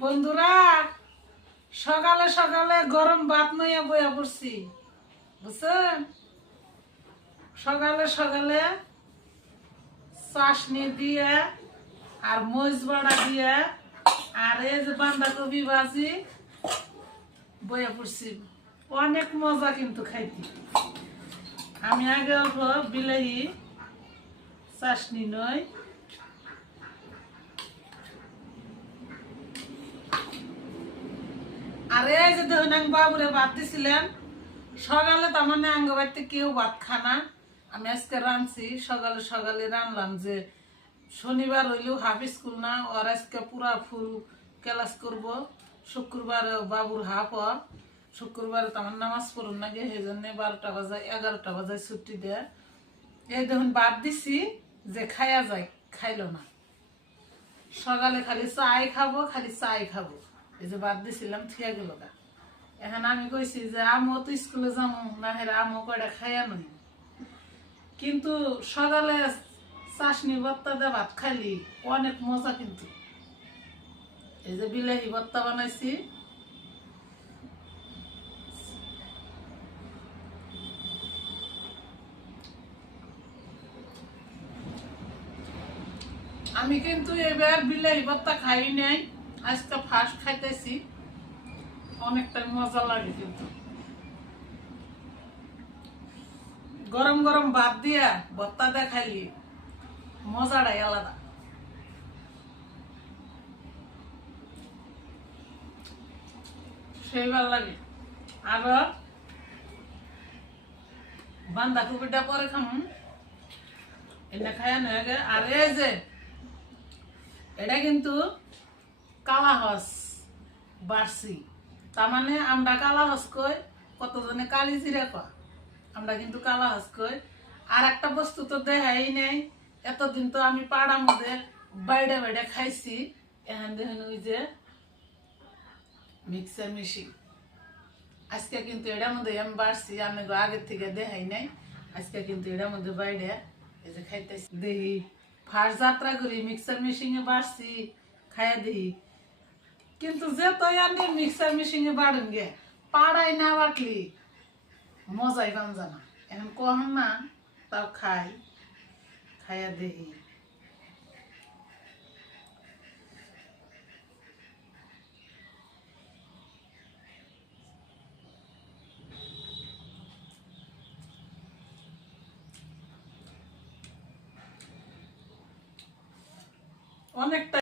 বন্ধুরা, সকালে সকালে গরম ভাত নইয়া বইয়া পড়ছি, বুঝছেন? সকালে সকালে চাশনি দিয়ে আর মরিচ বাড়া দিয়ে আর এই যে বাঁধাকপি ভাজি বইয়া পড়ছি। অনেক মজা কিন্তু খাইতে। আমি আগে অল্প বিলাহি চাশনি নই, আর এই যে দেখুন আমি বাবুরে ভাত দিছিলাম সকালে। তার মানে আঙ্গ বাড়িতে কেউ ভাত খানা, আমি আজকে রাঁধছি। সকালে সকালে রানলাম যে শনিবার হইলেও হাফ স্কুল না, ওর আজকে পুরা ফুল ক্লাস করব। শুক্রবার বাবুর হাফ, শুক্রবারে তোমার নামাজ পড়ুন না গে, সেই জন্য 12টা বাজায় 11টা বাজায় ছুটি দেয়। এই দেখুন ভাত দিছি যে খাইয়া যায়, খাইলো না। সকালে খালি চাই খাবো, খালি চাই খাবো। এই যে ভাত দিছিলাম থিয়া গেল গা। এখন আমি কইছি যে আমিও তো স্কুলে যাবো না, হেরা আমিও কয়টা খাইয়া নই। কিন্তু সকালে চাশনি ভর্তা দিয়ে ভাত খাইলি অনেক মজা কিন্তু। এই যে বিলাহি ভর্তা বানাইছি, আমি কিন্তু এবার বিলাহি ভর্তা খাই নাই, আজকে ফার্স্ট খাইতেছি। অনেকটা মজা লাগে কিন্তু। গরম গরম ভাত দিয়া ভর্তা দিয়ে খাইলি মজাটাই আলাদা। সেই ভালো লাগে। আর বাঁধাকপিটা পরে খাম, এটা খাইয়া নয় আগে। আর এই যে এটা কিন্তু কালা হস বাড়ছি, তার মানে আমরা কালা হস কই, কতজনে কালি জিরা কয়, আমরা কিন্তু কালা হস কই। আর একটা বস্তু তো দেখাই নেই, এতদিন তো আমি পাড়ার মধ্যে বাইরে বাইরে খাইছি। এখন দেখুন ওই যে মিক্সার মেশিন, আজকে কিন্তু এটার মধ্যে আমি বাড়ছি, আমি আগের থেকে দেখাই নাই। আজকে কিন্তু এটার মধ্যে বাইরে এই যে খাইতেছি। দেখি ফার্স্ট যাত্রা করি মিক্সার মেশিনে বাড়ছি, খাইয়া দিই। কিন্তু যে তুই আনি মিক্সার মেশিনে বাড়েন গে, পাড়াই না বাটলি মজাই পান জানা। এখন কখন না তাও খাই, খাইয়া দেখি। অনেকটা